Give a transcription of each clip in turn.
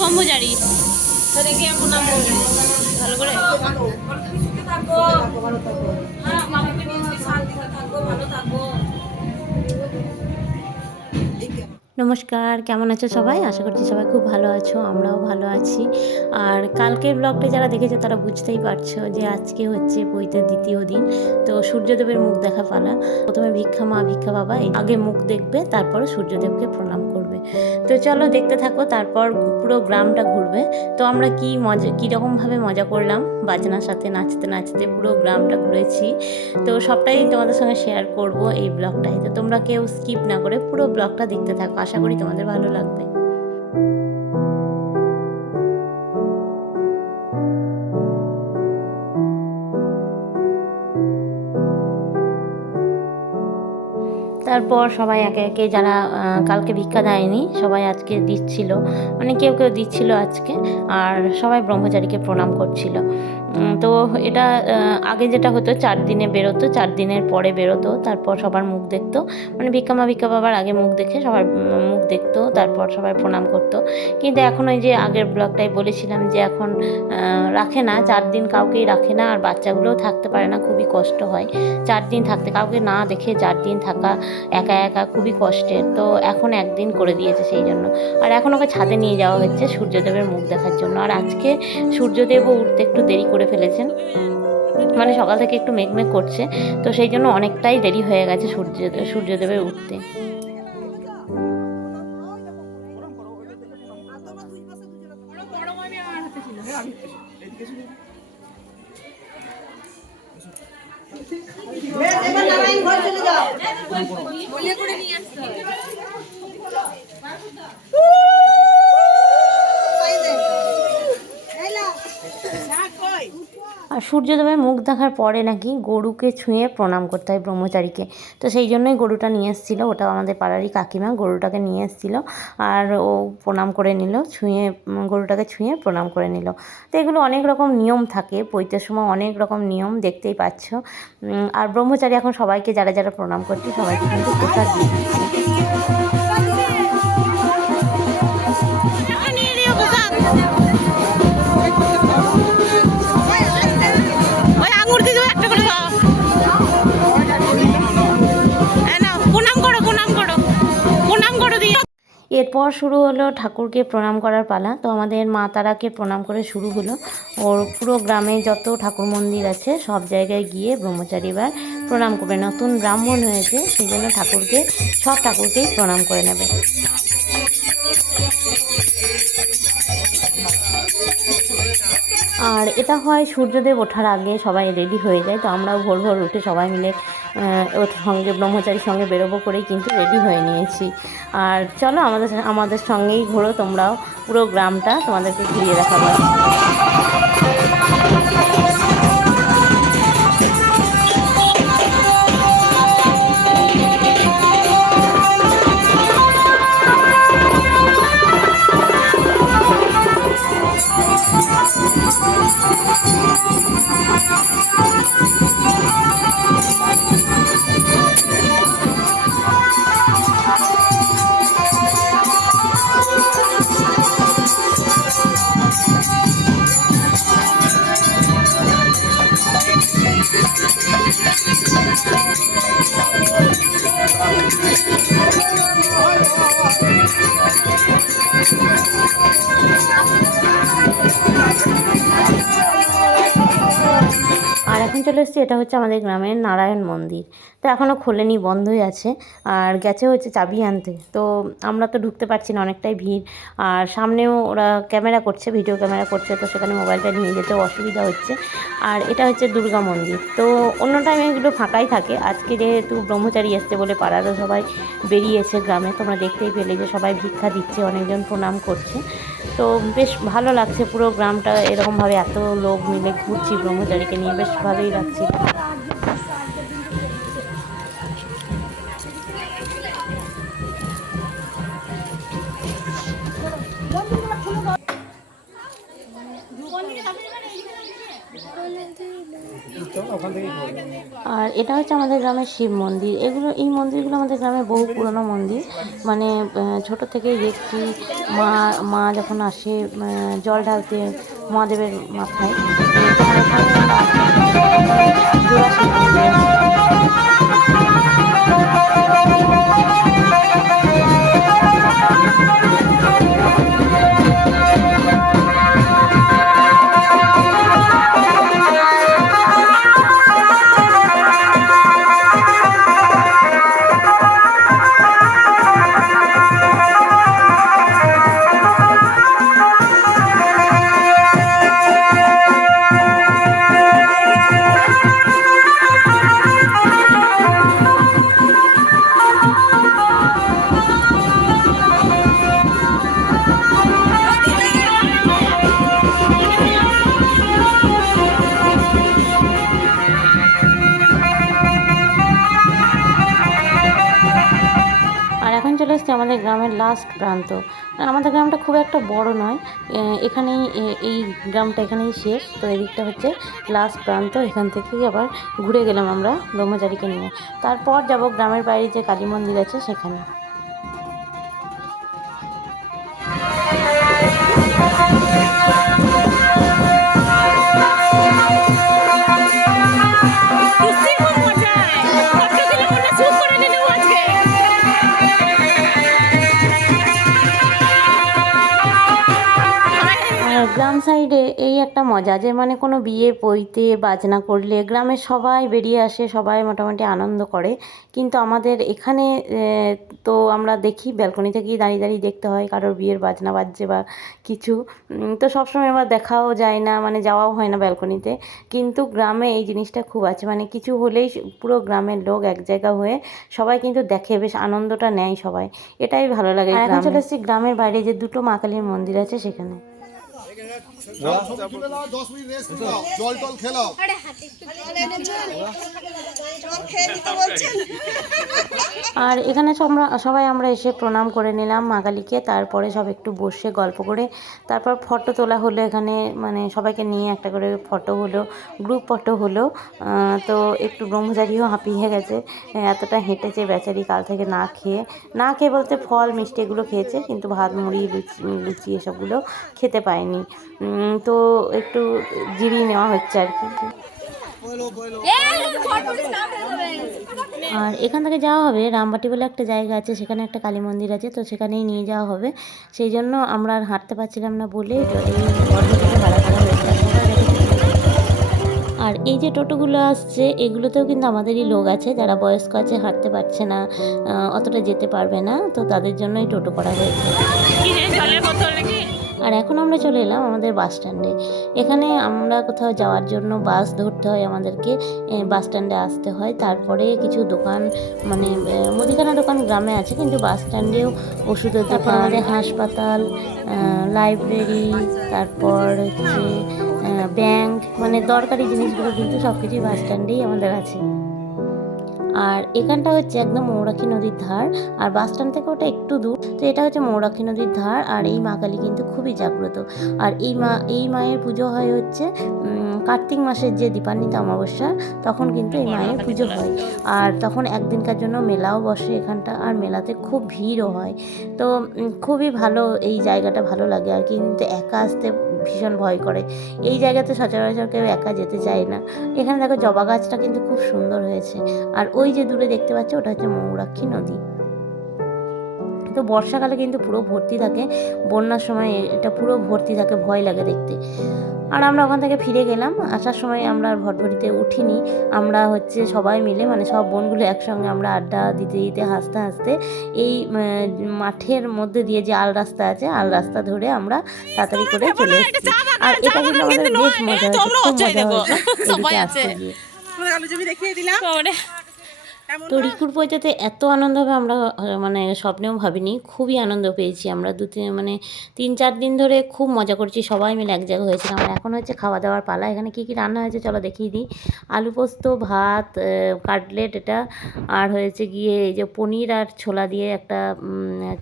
ব্রহ্মচারী ভালো করে। নমস্কার, কেমন আছো সবাই? আশা করছি সবাই খুব ভালো আছো, আমরাও ভালো আছি। আর কালকের ব্লগটা যারা দেখেছো তারা বুঝতেই পারছো যে আজকে হচ্ছে বইতের দ্বিতীয় দিন। তো সূর্যদেবের মুখ দেখা পালা। প্রথমে ভিক্ষা মা ভিক্ষা বাবা আগে মুখ দেখবে, তারপরে সূর্যদেবকে প্রণাম করবে। তো চলো দেখতে থাকো, তারপর পুরো গ্রামটা ঘুরবে। তো আমরা কীরকমভাবে মজা করলাম বাজনার সাথে নাচতে নাচতে পুরো গ্রামটা ঘুরেছি। তো সবটাই তোমাদের সঙ্গে শেয়ার করব এই ব্লগটায়। তো তোমরা কেউ স্কিপ না করে পুরো ব্লগটা দেখতে থাকো, আশা করি তোমাদের ভালো লাগবে। তারপর সবাই একে একে যারা কালকে ভিক্ষা দেয়নি সবাই আজকে দিচ্ছিল, মানে কেউ কেউ দিচ্ছিল আজকে। আর সবাই ব্রহ্মচারীকে প্রণাম করছিল। তো এটা আগে যেটা হতো 4 দিনে বেরোতো, 4 দিনের পরে বেরোতো, তারপর সবার মুখ দেখতো। মানে ভিক্ষা বাবার আগে মুখ দেখে সবার মুখ দেখতো, তারপর সবাই প্রণাম করতো। কিন্তু এখন ওই যে আগের ব্লগটাই বলেছিলাম যে এখন রাখে না, 4 দিন কাউকেই রাখে না। আর বাচ্চাগুলোও থাকতে পারে না, খুবই কষ্ট হয় 4 দিন থাকতে। কাউকে না দেখে 4 দিন থাকা একা একা খুবই কষ্টের। তো এখন 1 দিন করে দিয়েছে সেই জন্য। আর এখন ওকে ছাদে নিয়ে যাওয়া হচ্ছে সূর্যদেবের মুখ দেখার জন্য। আর আজকে সূর্যদেবও উঠতে একটু দেরি করে ফেলেছেন, মানে সকাল থেকে একটু মেঘমেঘ করছে, তো সেই জন্য অনেকটাই দেরি হয়ে গেছে সূর্যদেবের উঠতে। আর সূর্যদেবের মুখ দেখার পরে নাকি গরুকে ছুঁয়ে প্রণাম করতে হয় ব্রহ্মচারীকে। তো সেই জন্যই গরুটা নিয়ে এসেছিলো, ওটা আমাদের পাড়ারই কাকিমা গরুটাকে নিয়ে এসেছিলো। আর ও প্রণাম করে নিল, গরুটাকে ছুঁয়ে প্রণাম করে নিল। তো এগুলো অনেক রকম নিয়ম থাকে, বইতের সময় অনেক রকম নিয়ম দেখতেই পাচ্ছ। আর ব্রহ্মচারী এখন সবাইকে যারা যারা প্রণাম করছে সবাইকে কিন্তু প্রসাদ দিয়ে দিচ্ছে। এরপর শুরু হলো ঠাকুরকে প্রণাম করার পালা। তো আমাদের মা তারাকে প্রণাম করে শুরু হলো। ওর পুরো গ্রামে যত ঠাকুর মন্দির আছে সব জায়গায় গিয়ে ব্রহ্মচারী এবার প্রণাম করবে। নতুন ব্রাহ্মণ হয়েছে সেই জন্য সব ঠাকুরকেই প্রণাম করে নেবে। আর এটা হয় সূর্যদেব ওঠার আগে সবাই রেডি হয়ে যায়। তো আমরাও ভোর ভোর উঠে সবাই মিলে ওর সঙ্গে ব্রহ্মচারীর সঙ্গে বেরোবো করেই কিন্তু রেডি হয়ে নিয়েছি। আর চলো আমাদের সঙ্গেই ঘোরো তোমরাও, পুরো গ্রামটা তোমাদেরকে ঘুরিয়ে দেখাবো। আর এখন চলে এসেছি, এটা হচ্ছে আমাদের গ্রামের নারায়ণ মন্দির। তো এখনও খোলেনি, বন্ধই আছে। আর গেছে হচ্ছে চাবি আনতে। তো আমরা তো ঢুকতে পারছি না, অনেকটাই ভিড়। আর সামনেও ওরা ক্যামেরা করছে, ভিডিও ক্যামেরা করছে, তো সেখানে মোবাইলটা নিয়ে যেতেও অসুবিধা হচ্ছে। আর এটা হচ্ছে দুর্গা মন্দির। তো অন্য টাইমে এগুলো ফাঁকাই থাকে, আজকে যেহেতু ব্রহ্মচারী এসছে বলে পাড়ারও সবাই বেরিয়েছে গ্রামে। তোমরা দেখতেই পেলে যে সবাই ভিক্ষা দিচ্ছে, অনেকজন প্রণাম করছে। তো বেশ ভালো লাগছে পুরো গ্রামটা এরকমভাবে এত লোক মিলে ঘুরছি ব্রহ্মচারীকে নিয়ে, বেশ ভালোই লাগছে। আর এটা হচ্ছে আমাদের গ্রামের শিব মন্দির। এই মন্দিরগুলো আমাদের গ্রামে বহু পুরনো মন্দির। মানে ছোট থেকেই দেখছি মা মা যখন আসে জল ঢালতে মহাদেবের মাথায়, তখন এখানে আমরা আসতাম জোড়া শিব মন্দির আছে। আর এখন চলে এসেছি আমাদের গ্রামের লাস্ট প্রান্ত। আমাদের গ্রামটা খুব একটা বড় নয়, এখানেই এই গ্রামটা এখানেই শেষ। তো এদিকটা হচ্ছে লাস্ট প্রান্ত, এখান থেকেই আবার ঘুরে গেলাম আমরা ব্রহ্মচারীকে নিয়ে। তারপর যাব গ্রামের বাইরে যে কালী মন্দির আছে সেখানে। গ্রাম সাইডে এই একটা মজা যে মানে কোনো বিয়ে পৈতে বাজনা করলে গ্রামের সবাই বেরিয়ে আসে, সবাই মোটামুটি আনন্দ করে। কিন্তু আমাদের এখানে তো আমরা দেখি ব্যালকনি থেকেই দাঁড়িয়ে দাঁড়িয়ে দেখতে হয় কারোর বিয়ের বাজনা বাজছে বা কিছু। তো সবসময় আবার দেখাও যায় না, মানে যাওয়াও হয় না ব্যালকনিতে। কিন্তু গ্রামে এই জিনিসটা খুব আছে, মানে কিছু হলেই পুরো গ্রামের লোক এক জায়গা হয়ে সবাই কিন্তু দেখে, বেশ আনন্দটা নেয় সবাই। এটাই ভালো লাগে। এখন চলে এসেছি গ্রামের বাইরে যে দুটো মা কালীর মন্দির আছে সেখানে। আর এখানে সবাই আমরা এসে প্রণাম করে নিলাম মা কালীকে। তারপরে সব একটু বসে গল্প করে তারপর ফটো তোলা হলো এখানে, মানে সবাইকে নিয়ে একটা করে ফটো হলো, গ্রুপ ফটো হলো। তো একটু ব্রহ্মচারীও হাঁপিয়ে গেছে, এতটা হেঁটেছে বেচারি কাল থেকে না খেয়ে বলতে ফল মিষ্টি এগুলো খেয়েছে, কিন্তু ভাত মুড়ি লুচি এসবগুলো খেতে পায়নি। তো একটু জিরিয়ে নেওয়া হচ্ছে আর কি। আর এখান থেকে যাওয়া হবে রামবাটি বলে একটা জায়গা আছে, সেখানে একটা কালী মন্দির আছে, তো সেখানেই নিয়ে যাওয়া হবে। সেই জন্য আমরা আর হাঁটতে পারছিলাম না বলে এই অটোটাকে ভাড়া করা হয়েছে। আর এই যে টোটোগুলো আসছে এগুলোতেও কিন্তু আমাদেরই লোক আছে যারা বয়স্ক আছে, হাঁটতে পারছে না, অতটা যেতে পারবে না, তো তাদের জন্যই টোটো করা হয়েছে। আর এখন আমরা চলে এলাম আমাদের বাস স্ট্যান্ডে। এখানে আমরা কোথাও যাওয়ার জন্য বাস ধরতে হয় আমাদেরকে, বাস স্ট্যান্ডে আসতে হয়। তারপরে কিছু দোকান, মানে মুদিখানা দোকান গ্রামে আছে, কিন্তু বাস স্ট্যান্ডেও ওষুধের দোকান, আমাদের হাসপাতাল, লাইব্রেরি, তারপর হচ্ছে ব্যাংক, মানে দরকারি জিনিসগুলো কিন্তু সব কিছুই বাস স্ট্যান্ডেই আমাদের আছে। আর এখানটা হচ্ছে একদম মৌরাক্ষী নদীর ধার, আর বাস স্ট্যান্ড থেকে ওটা একটু দূর। তো এটা হচ্ছে মৌরাক্ষী নদীর ধার, আর এই মা কালী কিন্তু খুবই জাগ্রত। আর এই মায়ের পুজো হয় হচ্ছে কার্তিক মাসের যে দীপান্বিত অমাবস্যা, তখন কিন্তু এই মায়ের পুজো হয়। আর তখন একদিনকার জন্য মেলাও বসে এখানটা, আর মেলাতে খুব ভিড়ও হয়। তো খুবই ভালো, এই জায়গাটা ভালো লাগে আর কি। কিন্তু একা আসতে ভীষণ ভয় করে, এই জায়গাতে সচরাচর কেউ একা যেতে চায় না। এখানে দেখো জবা গাছটা কিন্তু খুব সুন্দর হয়েছে। আর ওই যে দূরে দেখতে পাচ্ছ ওটা হচ্ছে মৌরাক্ষী নদী। তো বর্ষাকালে কিন্তু পুরো ভর্তি থাকে, বন্যার সময় এটা পুরো ভর্তি থাকে, ভয় লাগে দেখতে। আর আমরা ওখান থেকে ফিরে গেলাম। আসার সময় আমরা আর ভটভটিতে উঠিনি, আমরা হচ্ছে সবাই মিলে, মানে সব বোনগুলো একসঙ্গে আমরা আড্ডা দিতে দিতে হাসতে হাসতে এই মাঠের মধ্যে দিয়ে যে আল রাস্তা আছে, আল রাস্তা ধরে আমরা তাড়াতাড়ি করে চলে এসেছি। আর এটা কিন্তু আমাদের বেশ মজা হয়েছে, খুব মজা হয়েছে এদিকে আসতে গিয়ে। তো রিকুর পূজাতে এত আনন্দ হবে আমরা মানে স্বপ্নেও ভাবিনি, খুবই আনন্দ পেয়েছি আমরা। 3-4 দিন ধরে খুব মজা করছি, সবাই মিলে এক জায়গা হয়েছিলাম। আর এখন হচ্ছে খাওয়া দাওয়ার পালা। এখানে কী কী রান্না হয়েছে চলো দেখিয়ে দিই। আলু পোস্ত, ভাত, কাটলেট এটা, আর হয়েছে গিয়ে এই যে পনির আর ছোলা দিয়ে একটা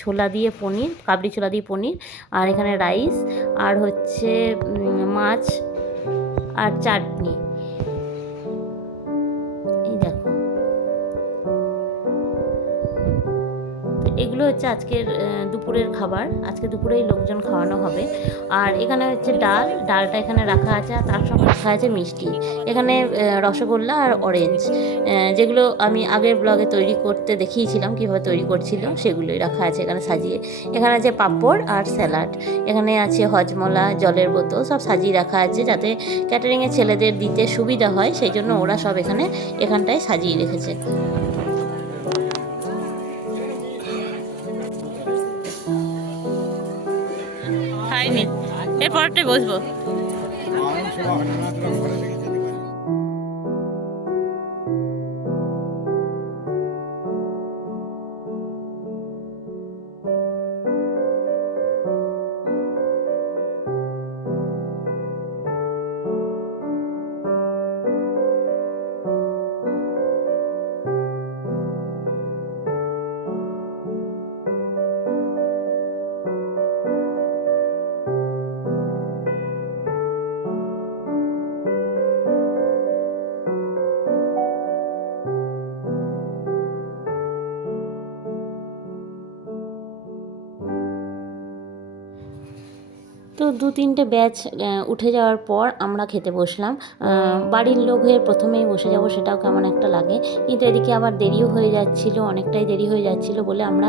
ছোলা দিয়ে পনির, কাবলি ছোলা দিয়ে পনির, আর এখানে রাইস, আর হচ্ছে মাছ আর চাটনি। এগুলো হচ্ছে আজকের দুপুরের খাবার। আজকে দুপুরেই লোকজন খাওয়ানো হবে। আর এখানে হচ্ছে ডালটা এখানে রাখা আছে, আর তার সঙ্গে রাখা আছে মিষ্টি। এখানে রসগোল্লা আর অরেঞ্জ, যেগুলো আমি আগের ব্লগে তৈরি করতে দেখিয়েছিলাম কীভাবে তৈরি করছিল, সেগুলোই রাখা আছে এখানে সাজিয়ে। এখানে আছে পাঁপড় আর স্যালাড, এখানে আছে হজমলা, জলের বোতল, সব সাজিয়ে রাখা আছে যাতে ক্যাটারিংয়ের ছেলেদের দিতে সুবিধা হয়, সেই জন্য ওরা সব এখানটায় সাজিয়ে রেখেছে। খাইনি, এরপরটাই বসবো। তো 2-3টে ব্যাচ উঠে যাওয়ার পর আমরা খেতে বসলাম। বাড়ির লোক হয়ে প্রথমেই বসে যাব, সেটাও কেমন একটা লাগে, কিন্তু এদিকে আবার দেরিও হয়ে যাচ্ছিলো, অনেকটাই দেরি হয়ে যাচ্ছিলো বলে আমরা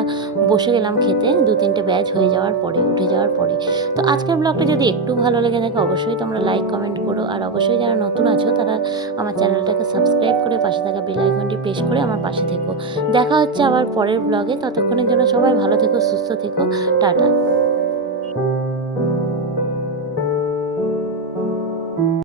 বসে গেলাম খেতে 2-3টে ব্যাচ হয়ে যাওয়ার পরে, উঠে যাওয়ার পরে। তো আজকের ব্লগটা যদি একটু ভালো লেগে থাকে অবশ্যই তোমরা লাইক কমেন্ট করো, আর অবশ্যই যারা নতুন আছো তারা আমার চ্যানেলটাকে সাবস্ক্রাইব করে পাশে থাকা বেল আইকনটি প্রেস করে আমার পাশে থেকো। দেখা হচ্ছে আবার পরের ব্লগে, ততক্ষণের জন্য সবাই ভালো থেকো, সুস্থ থেকো, টাটা।